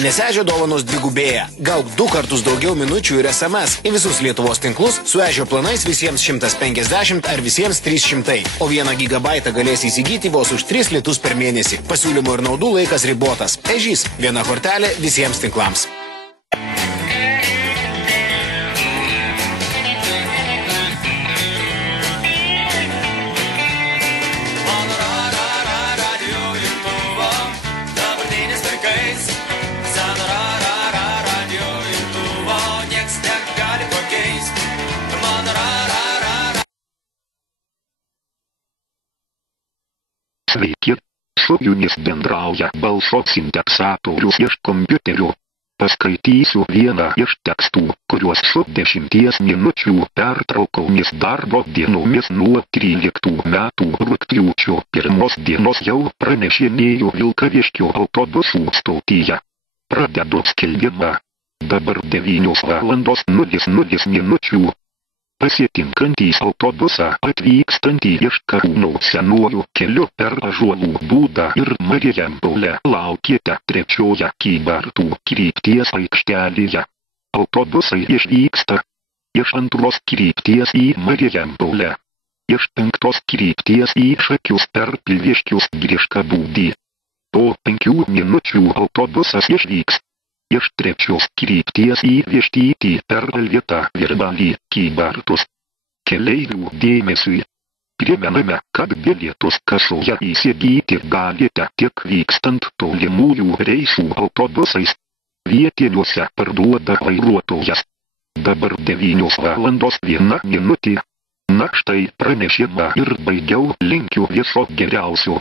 Nes Ežio dovanos dvigubėja. Gauk 2 kartus daugiau minučių ir SMS į visus Lietuvos tinklus su Ežio planais visiems 150 ar visiems 300. O 1 gigabaitą galės įsigyti vos už 3 litus per mėnesį. Pasiūlymų ir naudų laikas ribotas. Ežys – viena kortelė visiems tinklams. Sveiki, su jumis bendrauja balso sindeksatorius iš kompiuterio. Paskaitysiu vieną iš tekstų, kuriuos su 10 minučių pertraukomis darbo dienomis nuo 13 metų rugpjūčio 1 dienos jau pranešinėjo Vilkaviškio autobusų stotyje. Pradedu skelbimą. Dabar 9:00 pasitinkantys autobusą atvykstantį iš Karūno senuoju keliu per Ąžuolų Būdą ir Marijampolę laukite 3 Kybartų krypties aikštelėje. Autobusai išvyksta iš 2 krypties į Marijampolę, iš 5 krypties į Šakius per Pilviškius Griškabūdį. Po 5 minučių autobusas išvyks iš 3 krypties į Vieštytį per Alvietą Virdalį Kybartus. Keleivių dėmesiui. Primename, kad bilietus kasoje įsigyti galite tik vykstant tolimųjų reisų autobusais. Vietiniuose parduoda vairuotojas. Dabar 9:01. Na štai pranešimą ir baigiau, linkiu viso geriausio.